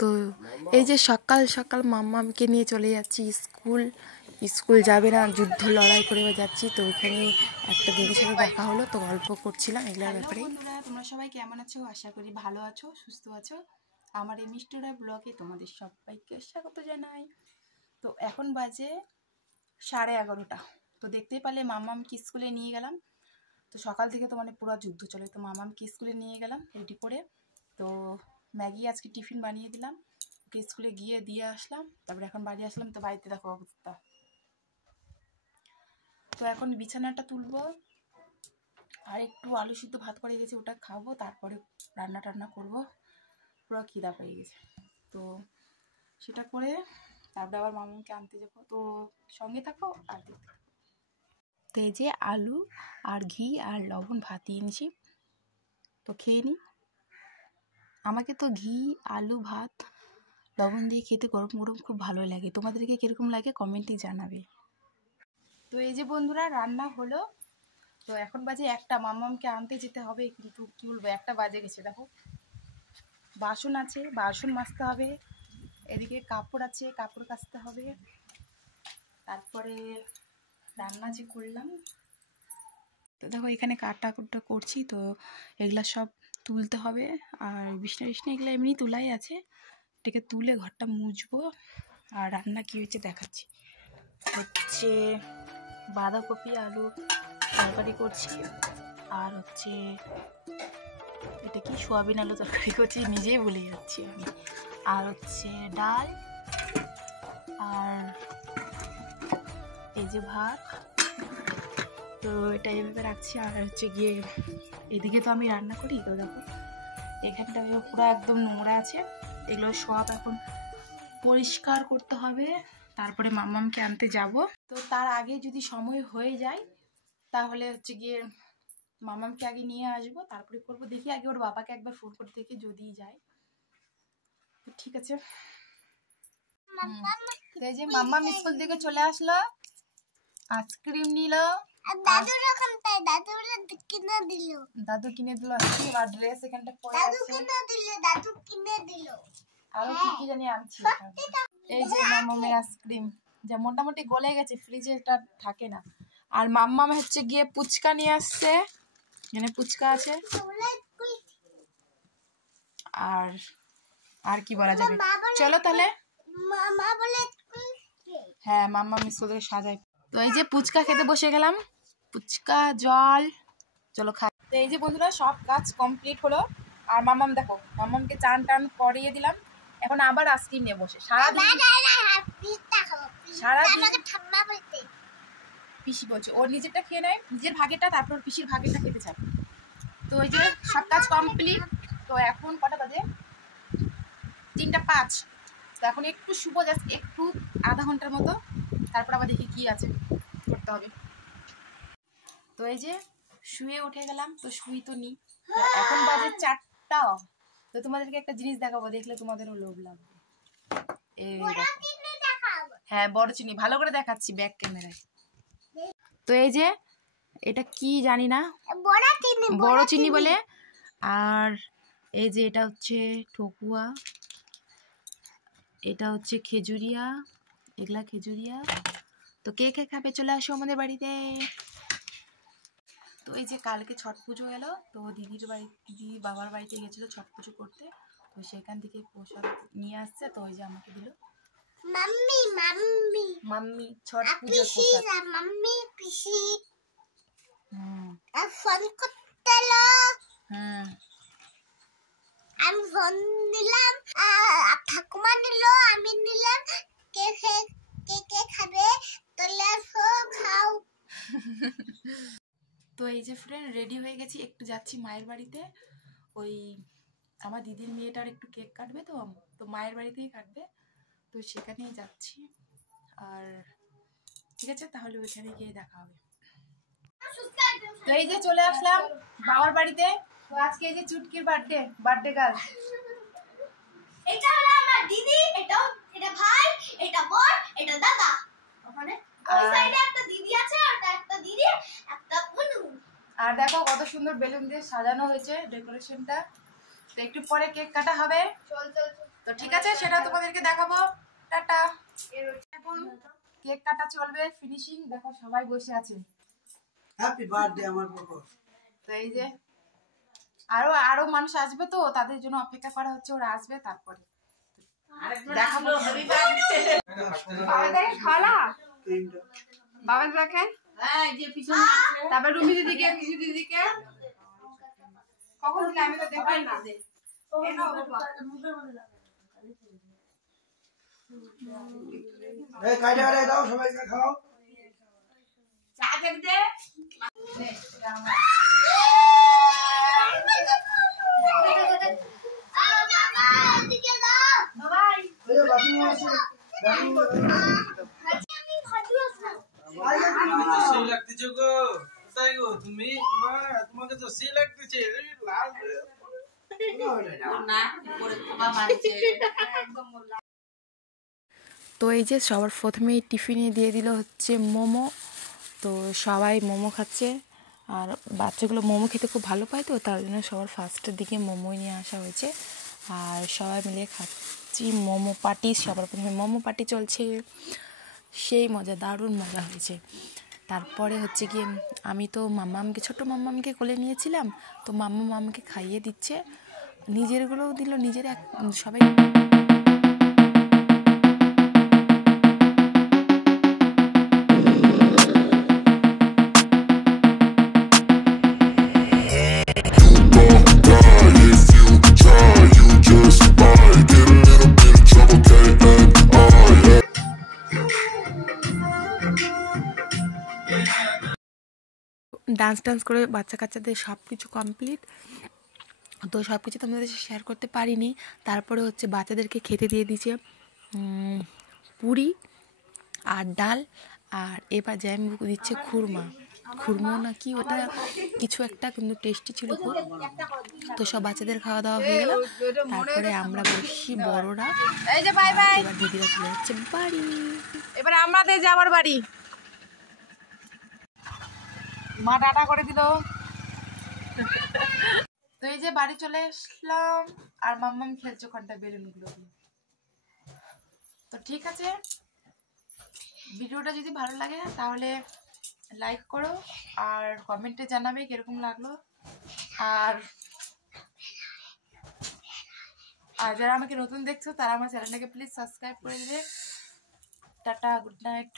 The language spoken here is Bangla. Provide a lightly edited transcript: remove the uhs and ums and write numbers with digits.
তো এই যে সকাল সকাল মাম্মামকে নিয়ে চলে যাচ্ছি স্কুল যাবে না, যুদ্ধ লড়াই করে যাচ্ছি। তো ওখানে একটা দিদির সাথে দেখা হলো, তো গল্প করছিলাম এগুলোর ব্যাপারে। বন্ধুরা, তোমরা সবাই কেমন আছো? আশা করি ভালো আছো, সুস্থ আছো। আমার এই মিষ্টুরা ব্লগে তোমাদের সবাইকে স্বাগত জানাই। তো এখন বাজে 11:30। তো দেখতেই পারলে মাম্মামকে স্কুলে নিয়ে গেলাম। তো সকাল থেকে তো মানে পুরো যুদ্ধ চলে। তো মাম্মামকে স্কুলে নিয়ে গেলাম রেডি করে। তো ম্যাগি আজকে টিফিন বানিয়ে দিলাম, ওকে স্কুলে গিয়ে দিয়ে আসলাম। তারপরে এখন বাড়ি আসলাম। তো বাড়িতে দেখো অবস্থা। তো এখন বিছানাটা তুলবো, আর একটু আলু সিদ্ধ ভাত করে গেছে, ওটা খাবো। তারপরে রান্না টান্না করবো, পুরো খিদা পেয়ে গেছে। তো সেটা করে তারপরে আবার মামাকে আনতে যাবো। তো সঙ্গে থাকো আর দেখতে থাকো। তো এই যে আলু আর ঘি আর লবণ ভাত দিয়ে নিয়েছি, তো খেয়ে নিই। আমাকে তো ঘি আলু ভাত লবণ দিয়ে খেতে গরম গরম খুব ভালো লাগে। তোমাদেরকে কীরকম লাগে কমেন্টে জানাবে। তো এই যে বন্ধুরা, রান্না হলো। তো এখন বাজে 1টা, মাম্মামকে আনতে যেতে হবে। কিন্তু কী বলবো, 1টা বাজে গেছে। দেখো বাসন আছে, বাসন মাজতে হবে। এদিকে কাপড় আছে, কাপড় কাচতে হবে। তারপরে রান্না যে করলাম, তো দেখো এখানে কাটা কুটা করছি। তো এগুলা সব তুলতে হবে। আর বিছনা এগুলো এমনি তোলাই আছে, এটাকে তুলে ঘরটা মুছবো। আর রান্না কী হয়েছে দেখাচ্ছি। হচ্ছে বাঁধাকপি আলু তরকারি করছি, আর হচ্ছে এটা কি সোয়াবিন আলু তরকারি করছি, নিজেই ভুলে যাচ্ছি আমি। আর হচ্ছে ডাল, আর এই যে ভাত। তো এটা এইভাবে রাখছি। আর হচ্ছে গিয়ে এদিকে তো আমি রান্না করি। তো দেখো এখানটা পুরো একদম নোংরা আছে, এগুলো সব এখন পরিষ্কার করতে হবে। তারপরে মাম্মামকে আনতে যাব। তো তার আগে যদি সময় হয়ে যায় তাহলে হচ্ছে গিয়ে মাম্মামকে আগে নিয়ে আসবো, তারপরে করবো। দেখি আগে ওর বাবাকে একবার ফোন করতে, দেখি যদি যায়। তো ঠিক আছে। এই যে মাম্মাম স্কুল থেকে চলে আসলো, আইসক্রিম নিল, দাদু কিনে দিল আইসক্রিম। আর ড্রেস এখানটা পরে আছে, আরো কি কি জানি আনছি। এই যে মাম্মামের আইসক্রিম, যা মোটামুটি গলে গেছে, ফ্রিজে এটা থাকে না। আর মাম্মাম হচ্ছে গিয়ে পুচকা নিয়ে আসছে, এখানে পুচকা আছে। আর আর কি বলা যাবে, চলো তাহলে। হ্যাঁ, মাম্মাম স্কুল থেকে সাজায়। তো এই যে পুচকা খেতে বসে গেলাম, পুচকা জল, চলো খাই। তো এই যে বন্ধুরা, সব কাজ কমপ্লিট হলো। আর মাম্মাম দেখো, মাম্মামকে চান টান করিয়ে দিলাম। এখন আবার আইসক্রিম নিয়ে বসে সারাদিন পিসি বলছে ওর নিজেরটা খেয়ে নেয়, নিজের ভাগেটা, তারপর পিসির ভাগেটা খেতে চায়। তো ওই যে সব কাজ কমপ্লিট। তো এখন কটা বাজে? 3:05। তো এখন একটু শুভ, জাস্ট একটু আধা ঘন্টার মতো, তারপর আবার দেখি কি আছে করতে হবে। তো এই যে শুয়ে উঠে গেলাম। তো শুই তো নি, এখন বাজে 4টা। তো তোমাদেরকে একটা জিনিস দেখাবো, দেখলে তোমাদেরও লোভ লাগবে। এই হ্যাঁ, বড় চিনি, ভালো করে দেখাচ্ছি ব্যাক ক্যামেরায়। তো এই যে এটা কি জানি না, বড় চিনি বলে। আর এই যে এটা হচ্ছে ঠকুয়া, এটা হচ্ছে খেজুরিয়া, এগুলা খেজুরিয়া। তো কে কে খাবে চলে আসো আমাদের বাড়িতে। তো এই যে কালকে ছট পুজো এলো, তো দিদি বাবার বাড়িতে গেছিলো ছট পুজো করতে। তো সেখান থেকে প্রসাদ নিয়ে আসছে। তো ওই যে আমাকে দিল মাম্মি ছট পুজো প্রসাদ। আমি ফোন দিলাম, ঠাকুমা নিল, আমি নিলাম। কে খাবে তোলে খাও। তো এই যে ফ্রেন্ড, রেডি হয়ে গেছি, একটু যাচ্ছি মায়ের বাড়িতে। ওই আমার দিদির মেয়েটার একটু কেক কাটবে, তো মায়ের বাড়িতেই কাটবে। তো সেখানেই যাচ্ছি। আর ঠিক আছে, তাহলে ওইখানে গিয়ে দেখা হবে। তো এই যে চলে আসলাম বাবার বাড়িতে। তো আজকে এই যে চুটকির বার্থডে গার্ল। এটা হলো আমার দিদি, এটা ভাই, এটা বোন, এটা দাদা। ওখানে ওই সাইডে একটা দিদি আছে, আর একটা দিদি, একটা বোন। আর দেখো কত সুন্দর বেলুন দিয়ে সাজানো হয়েছে ডেকোরেশনটা। তো একটু পরে কেক কাটা হবে। তো ঠিক আছে, সেটা তোমাদেরকে দেখাবো। টাটা। এখন কেক কাটা চলবে, ফিনিশিং। দেখো সবাই বসে আছে। হ্যাপি বার্থডে আমার বাবা। তো এই যে আরো মানুষ আসবে, তো তাদের জন্য অপেক্ষা করা হচ্ছে, ওরা আসবে তারপরে দেখাবো। বাবা দেখে খালা, বাবা দেখে, তারপর রুমি দিদিকে, খুশি দিদিকে কখন দিলে আমি তো দেখাই না। এই কাইটা কাইটা দাও, সবাইকে খাও। চা দেখ দে। এই বাকি আছে, সেই লাগতেছে গো, কোথায় গো তুমি? মা তোমাকে তো সেই লাগতেছে, লাল তো এই যে সবার প্রথমেই টিফিনে দিয়ে দিল হচ্ছে মোমো। তো সবাই মোমো খাচ্ছে, আর বাচ্চাগুলো মোমো খেতে খুব ভালো পায়, তো তার জন্য সবার ফার্স্টের দিকে মোমোই নিয়ে আসা হয়েছে। আর সবাই মিলে খাচ্ছি মোমো পার্টি। সবার প্রথমে মোমো পার্টি চলছে, সেই মজা, দারুণ মজা হয়েছে। তারপরে হচ্ছে গিয়ে আমি তো মাম্মামকে, ছোটো মাম্মামকে কোলে নিয়েছিলাম, তো মাম্মা মামাকে খাইয়ে দিচ্ছে, নিজেরগুলোও দিল, নিজের সবাই। ডান্স করে বাচ্চা কাচ্চাদের সব কিছু কমপ্লিট। তো সব কিছু তোমাদের শেয়ার করতে পারিনি। তারপরে হচ্ছে বাচ্চাদেরকে খেতে দিয়ে দিয়েছে পুরি আর ডাল, আর এবার জ্যামবুক দিচ্ছে খুরমা না কি ওটা কিছু একটা, কিন্তু টেস্টি ছিল খুব। তো সব বাচ্চাদের খাওয়া দাওয়া হয়ে গেল, তারপরে আমরা বসি বড়রা। এই যে বাই বাই, এবার দিদিরা চলে যাচ্ছে বাড়ি। এবার আমাদের যাওয়ার বাড়ি। মা টাটা করে দিল। তো এই যে বাড়ি চলে আসলাম, আর মাম্মাম খেলছে ওখানটা বেলুনগুলো দিয়ে। তো ঠিক আছে, ভিডিওটা যদি ভালো লাগে তাহলে লাইক করো, আর কমেন্টে জানাবে কিরকম লাগলো। আর যারা আমাকে নতুন দেখছো তারা আমার চ্যানেলটাকে প্লিজ সাবস্ক্রাইব করে দেবে। Tata, good night.